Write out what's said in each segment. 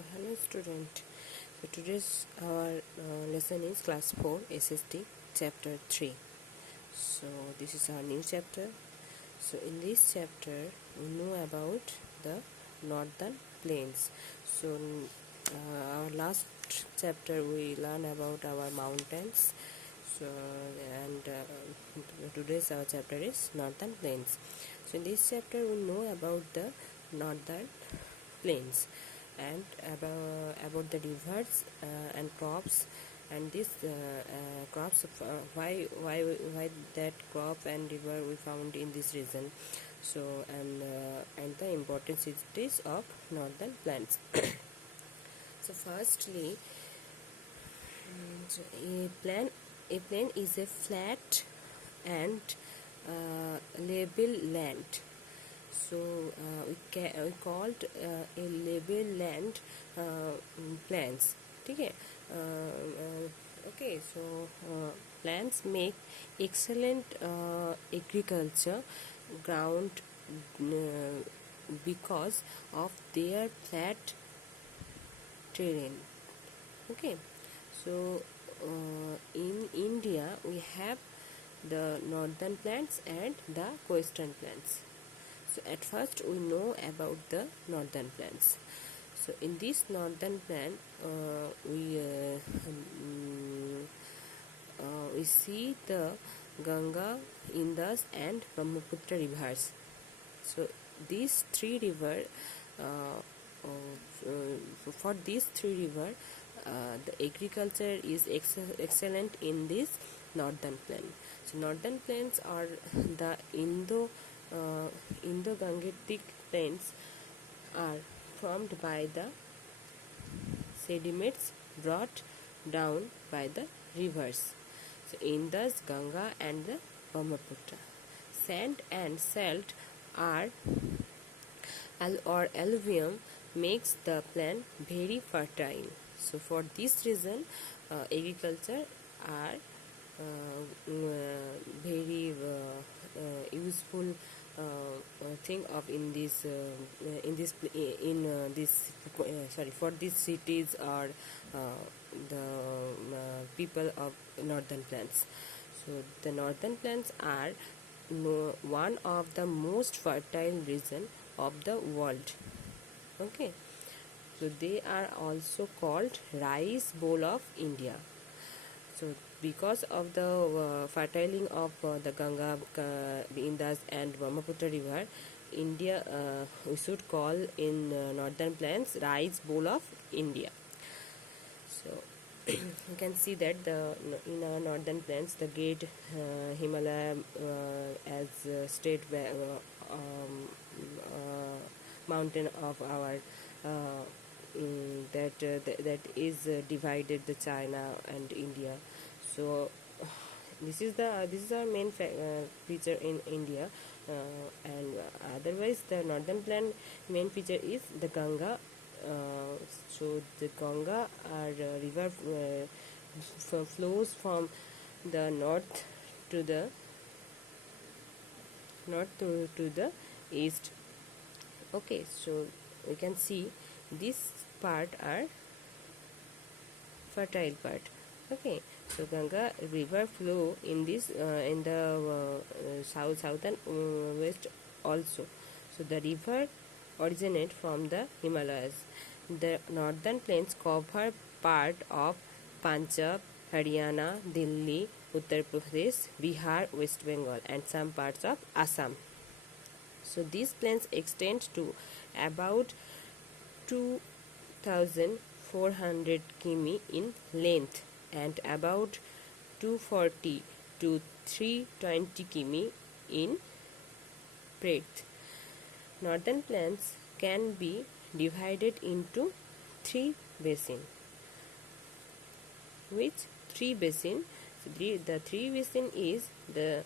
Hello student. So today's our lesson is class 4 SST chapter 3. So this is our new chapter. So in this chapter we know about the northern plains. So our last chapter we learn about our mountains. So and today's our chapter is northern plains. So in this chapter we know about the northern plains and about the rivers and crops, and this crops why that crop and river we found in this region. So and the important cities of northern plains. So firstly, a plain is a flat and level land. So we called a level land plants. Okay. Okay. So plants make excellent agriculture ground because of their flat terrain. Okay. So in India we have the northern plants and the western plants. So at first we know about the northern plains. So in this northern plain we see the Ganga, Indus and Brahmaputra rivers. So these three rivers, for these three rivers, the agriculture is excellent in this northern plain. So northern plains are the Indo-Gangetic plains are formed by the sediments brought down by the rivers. So Indus, Ganga and the Brahmaputra. Sand and salt are or alluvium makes the plain very fertile. So for this reason, agriculture are very useful thing of in this sorry, for these cities or the people of northern plains. So the northern plains are one of the most fertile region of the world. Okay. So they are also called rice bowl of India. So because of the fertiling of the Ganga, Indus and Brahmaputra river, India we should call in northern plains rice bowl of India. So you can see that in our northern plains the great Himalaya as state mountain of our that is divided the China and India. So this is our main feature in India, and otherwise the northern plain main feature is the Ganga. So the Ganga river flows from the north to the the east. Okay, so we can see this part are fertile part. Okay, so Ganga river flow in this in the southern west also. So the river originate from the Himalayas. The northern plains cover part of Punjab, Haryana, Delhi, Uttar Pradesh, Bihar, West Bengal and some parts of Assam. So these plains extend to about 2,400 km in length and about 240 to 320 km in breadth. Northern plains can be divided into three basins. Which three basins? So the three basin is the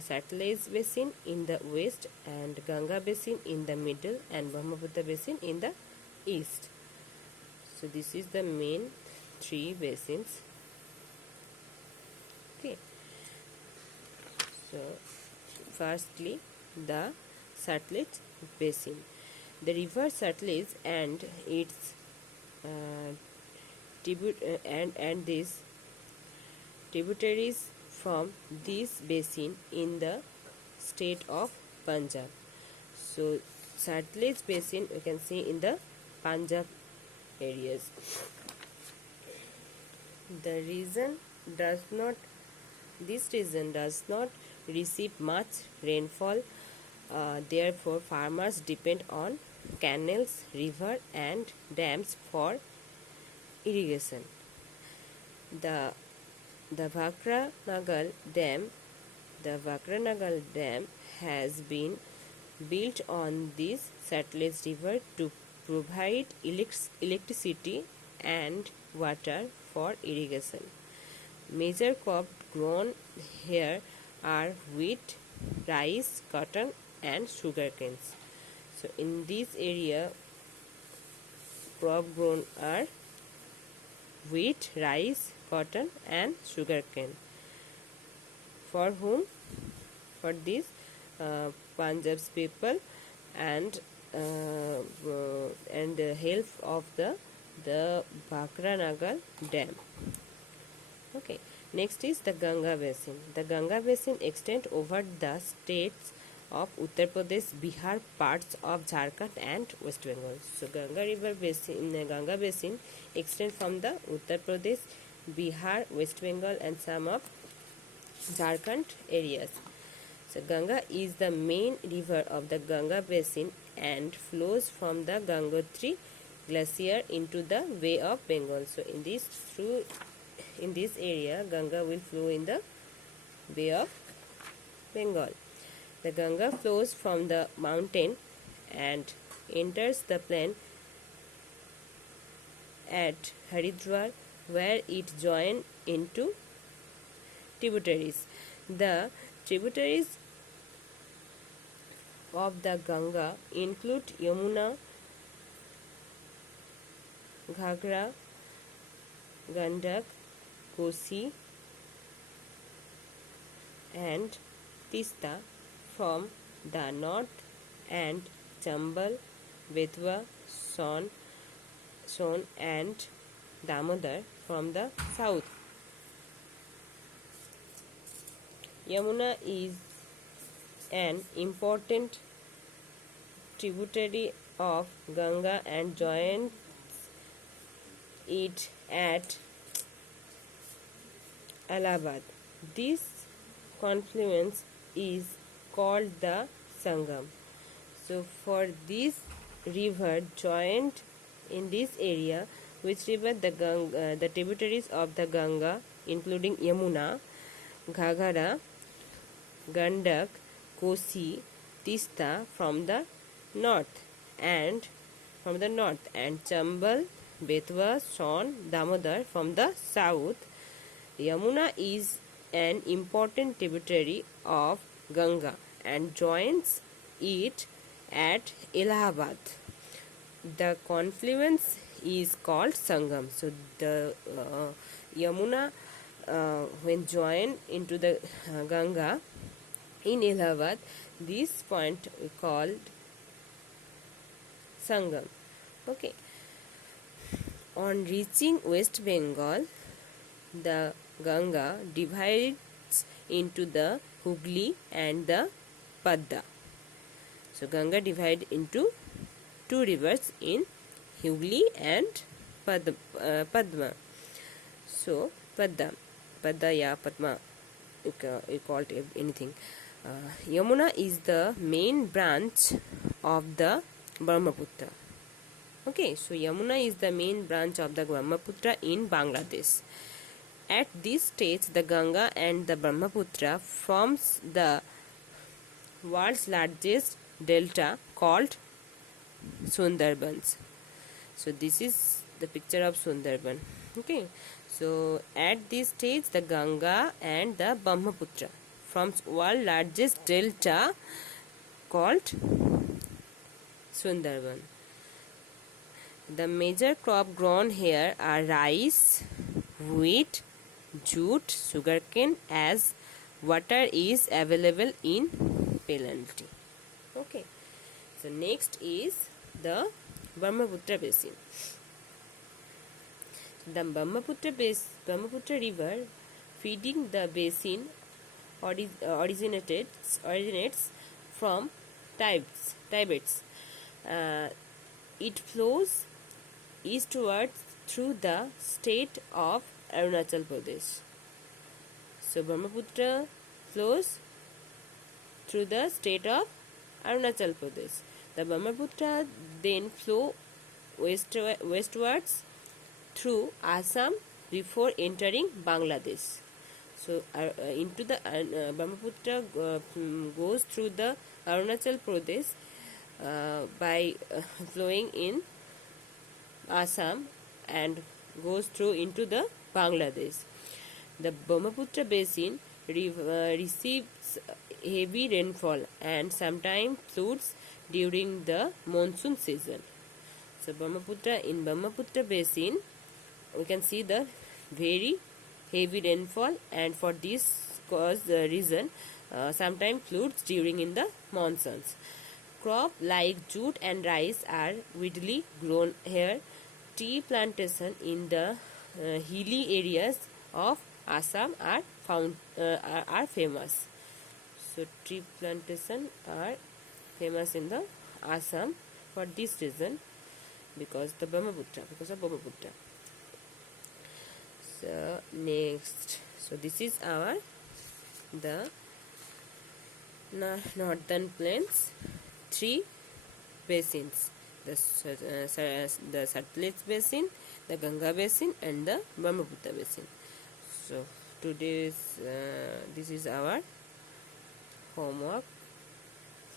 Satellite Basin in the west and Ganga Basin in the middle and Brahmaputra Basin in the east. So this is the main three basins. Okay. So firstly the Satellite Basin. The river Satluj and its and these tributaries from this basin in the state of Punjab. So Satluj basin you can see in the Punjab areas. The region does not This region does not receive much rainfall, therefore farmers depend on canals, river and dams for irrigation. The Bhakra Nagal Dam has been built on this Satluj river to provide electricity and water for irrigation. Major crops grown here are wheat, rice, cotton and sugarcanes. So in this area crop grown are wheat, rice, cotton and sugarcane. For whom? For these Punjab's people and the help of the Bhakra Nagal Dam. Okay. Next is the Ganga Basin. The Ganga Basin extends over the states of Uttar Pradesh, Bihar, parts of Jharkhand and West Bengal. So Ganga Basin extends from the Uttar Pradesh, Bihar, West Bengal and some of Jharkhand areas. So Ganga is the main river of the Ganga Basin and flows from the Gangotri glacier into the Bay of Bengal. So in this area Ganga will flow in the Bay of Bengal. The Ganga flows from the mountain and enters the plain at Haridwar, where it joins into tributaries. The tributaries of the Ganga include Yamuna, Ghagra, Gandak, Kosi and Tista from the north and Chambal, Betwa, Son and Damodar from the south. Yamuna is an important tributary of Ganga and joins it at Allahabad. This confluence is called the Sangam. So for this river joined in this area, which river the tributaries of the Ganga including Yamuna, Ghaghara, Gandak, Kosi, Tista from the north and Chambal, Betwa, Son, Damodar from the south. Yamuna is an important tributary of Ganga and joins it at Allahabad. The confluence is called Sangam. So the Yamuna when joined into the Ganga in Allahabad, this point we called Sangam. Okay. On reaching West Bengal, the Ganga divides into the Hooghly and the Padma. So Ganga divides into two rivers in Hooghly and Padma. So Padma, you call it anything. Yamuna is the main branch of the Brahmaputra. Okay, so Yamuna is the main branch of the Brahmaputra in Bangladesh. At this stage, the Ganga and the Brahmaputra forms the world's largest delta called Sundarbans. So this is the picture of Sundarban. Okay, so at this stage, the Ganga and the Brahmaputra forms world's largest delta called Sundarban. The major crop grown here are rice, wheat, jute, sugarcane, as water is available in plenty. Okay. So next is the Brahmaputra Basin. The Brahmaputra River feeding the basin originates from Tibets. It flows eastwards through the state of Arunachal Pradesh. So Brahmaputra flows through the state of Arunachal Pradesh. The Brahmaputra then flow westwards through Assam before entering Bangladesh. So into the Brahmaputra goes through the Arunachal Pradesh by flowing in Assam and goes through into the Bangladesh. The Brahmaputra Basin receives heavy rainfall and sometimes floods during the monsoon season. So in Brahmaputra Basin, we can see the very heavy rainfall, and for this reason sometimes floods during in the monsoons. Crop like jute and rice are widely grown here. Tea plantation in the hilly areas of Assam are famous. So tea plantation are famous in the Assam for this reason, because of Brahmaputra. So next, so this is our the northern plains, 3 basins: the Satluj Basin, the Ganga Basin, and the Brahmaputra Basin. So today's this is our homework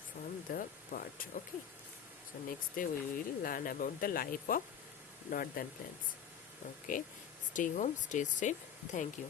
from the part. Okay. So next day we will learn about the life of northern plains. Okay. Stay home, stay safe. Thank you.